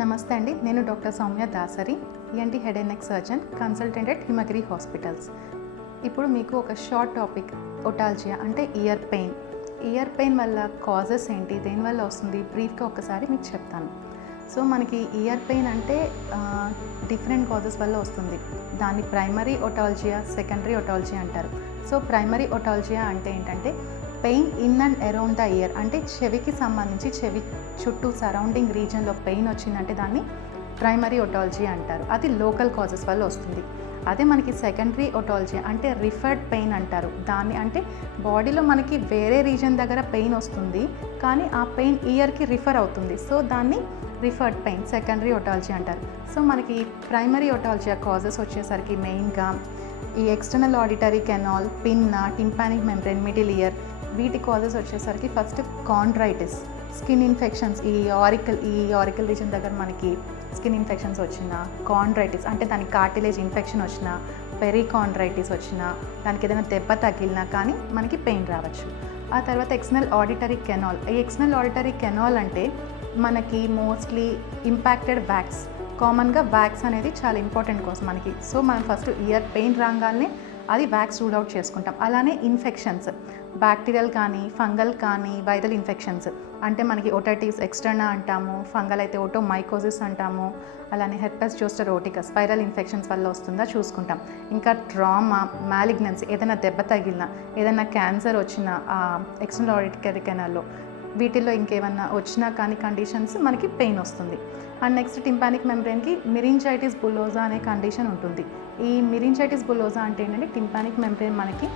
నమస్తే అండి, నేను doctor Soumya Dasari, ENT head and neck surgeon, consultant at Himagiri hospitals. ఇప్పుడు మీకు ఒక షార్ట్ టాపిక్, ఒటాల్జియా అంటే ఇయర్ పెయిన్. ఇయర్ పెయిన్ వల్ల కాజెస్ ఏంటి, దేనివల్ల వస్తుంది, బ్రీఫ్గా ఒకసారి మీకు చెప్తాను. సో మనకి ఇయర్ పెయిన్ అంటే డిఫరెంట్ కాజెస్ వల్ల వస్తుంది. దాన్ని ప్రైమరీ ఒటాల్జియా, సెకండరీ ఒటాల్జియా అంటారు. సో ప్రైమరీ ఒటాల్జియా అంటే ఏంటంటే pain in and around the year, అంటే చెవికి సంబంధించి చెవి చుట్టూ సరౌండింగ్ రీజన్లో పెయిన్ వచ్చిందంటే దాన్ని ప్రైమరీ ఒటాలజీ అంటారు. అది లోకల్ కాజెస్ వల్ల వస్తుంది. అదే మనకి సెకండరీ ఒటాలజీ అంటే రిఫర్డ్ పెయిన్ అంటారు. దాన్ని అంటే బాడీలో మనకి వేరే రీజన్ దగ్గర పెయిన్ వస్తుంది, కానీ ఆ పెయిన్ ఇయర్కి రిఫర్ అవుతుంది. సో దాన్ని రిఫర్డ్ పెయిన్, సెకండరీ ఒటాలజీ అంటారు. సో మనకి ప్రైమరీ ఒటాలజీ కాజెస్ వచ్చేసరికి మెయిన్గా ఈ external auditory canal, pin, tympanic membrane, middle ear, వీటి కాజెస్ వచ్చేసరికి ఫస్ట్ కాండ్రైటిస్, స్కిన్ ఇన్ఫెక్షన్స్, ఈ ఆరికల్ రీజన్ దగ్గర మనకి స్కిన్ ఇన్ఫెక్షన్స్ వచ్చిన, కాండ్రైటిస్ అంటే దానికి కార్టిలేజ్ ఇన్ఫెక్షన్ వచ్చిన, పెరికాండ్రైటిస్ వచ్చిన, దానికి ఏదైనా దెబ్బ తగిలినా కానీ మనకి పెయిన్ రావచ్చు. ఆ తర్వాత ఎక్స్టర్నల్ ఆడిటరీ కెనాల్. ఈ ఎక్స్టర్నల్ ఆడిటరీ కెనాల్ అంటే మనకి మోస్ట్లీ ఇంపాక్టెడ్ వ్యాక్స్, కామన్గా వ్యాక్స్ అనేది చాలా ఇంపార్టెంట్ కోసం మనకి. సో మనం ఫస్ట్ ఇయర్ పెయిన్ రాగానే అది వ్యాక్స్ రూల్ అవుట్ చేసుకుంటాం. అలానే ఇన్ఫెక్షన్స్, బ్యాక్టీరియల్ కానీ ఫంగల్ కానీ వైరల్ ఇన్ఫెక్షన్స్ అంటే మనకి ఓటైటిస్ ఎక్స్టర్నా అంటాము, ఫంగల్ అయితే ఓటోమైకోసిస్ అంటాము, అలానే హెర్పెస్ జోస్టర్ ఓటికస్ వైరల్ ఇన్ఫెక్షన్స్ వల్ల వస్తుందా చూసుకుంటాం. ఇంకా ట్రామా, మ్యాలిగ్నెన్సీ, ఏదైనా దెబ్బ తగిలినా, ఏదైనా క్యాన్సర్ వచ్చిన ఎక్స్టర్నల్ ఆడిటరీ కెనాల్లో, వీటిల్లో ఇంకేమన్నా వచ్చినా కానీ కండిషన్స్ మనకి పెయిన్ వస్తుంది. అండ్ నెక్స్ట్ టింపానిక్ మెంబ్రేన్కి మిరింజైటిస్ బుల్లోజా అనే కండిషన్ ఉంటుంది. ఈ మిరింజైటిస్ బుల్లోజా అంటే ఏంటంటే టింపానిక్ మెంబ్రేన్ మనకి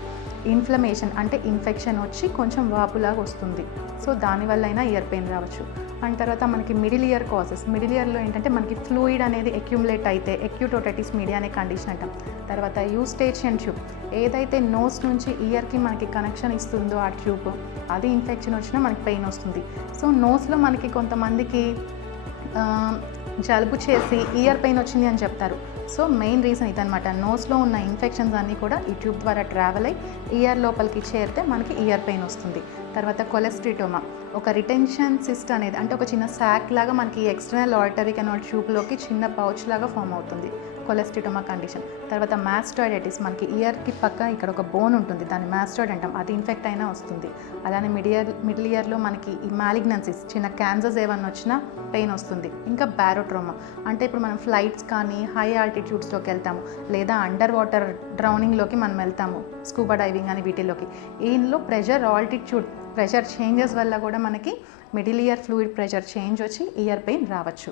ఇన్ఫ్లమేషన్ అంటే ఇన్ఫెక్షన్ వచ్చి కొంచెం వాపులాగా వస్తుంది. సో దానివల్ల అయినా ఇయర్ పెయిన్ రావచ్చు. అండ్ తర్వాత మనకి మిడిల్ ఇయర్ కాజెస్. మిడిల్ ఇయర్లో ఏంటంటే మనకి ఫ్లూయిడ్ అనేది అక్యుములేట్ అయితే అక్యూట్ ఓటైటిస్ మీడియా అనే కండిషన్ అంటాం. తర్వాత యూస్టేచియన్ ట్యూబ్, ఏదైతే నోస్ నుంచి ఇయర్కి మనకి కనెక్షన్ ఇస్తుందో ఆ ట్యూబ్, అది ఇన్ఫెక్షన్ వచ్చినా మనకి పెయిన్ వస్తుంది. సో నోస్లో మనకి కొంతమందికి జలుబు చేసి ఇయర్ పెయిన్ వచ్చింది అని చెప్తారు. సో మెయిన్ రీజన్ ఇదనమాట. నోస్లో ఉన్న ఇన్ఫెక్షన్స్ అన్నీ కూడా ఈ ట్యూబ్ ద్వారా ట్రావెల్ అయ్యి ఇయర్ లోపలికి చేరితే మనకి ఇయర్ పెయిన్ వస్తుంది. తర్వాత కొలెస్ట్రిటోమా, ఒక రిటెన్షన్ సిస్ట్ అనేది అంటే ఒక చిన్న శాక్ లాగా మనకి ఎక్స్టర్నల్ ఆడిటరీ కెనాల్ ట్యూబ్లోకి చిన్న పౌచ్ లాగా ఫామ్ అవుతుంది, కొలెస్ట్రిటోమా కండిషన్. తర్వాత మాస్టాయిడైటిస్, మనకి ఇయర్కి పక్క ఇక్కడ ఒక బోన్ ఉంటుంది, దాన్ని మాస్టాయిడ్ అంటాం, అది ఇన్ఫెక్ట్ అయినా వస్తుంది. అలానే మిడిల్ ఇయర్లో మనకి ఈ మ్యాలిగ్నెన్సీస్, చిన్న క్యాన్సర్స్ ఏమన్నా వచ్చినా పెయిన్ వస్తుంది. ఇంకా బ్యారోట్రోమా అంటే ఇప్పుడు మనం ఫ్లైట్స్ కానీ హై ఆల్టిట్యూడ్స్లోకి వెళ్తాము, లేదా అండర్ వాటర్ డ్రౌనింగ్లోకి మనం వెళ్తాము, స్కూబా డైవింగ్ అని వీటిలోకి. దీనిలో ప్రెషర్ చేంజెస్ వల్ల కూడా మనకి middle ear fluid pressure change వచ్చి ఇయర్ పెయిన్ రావచ్చు.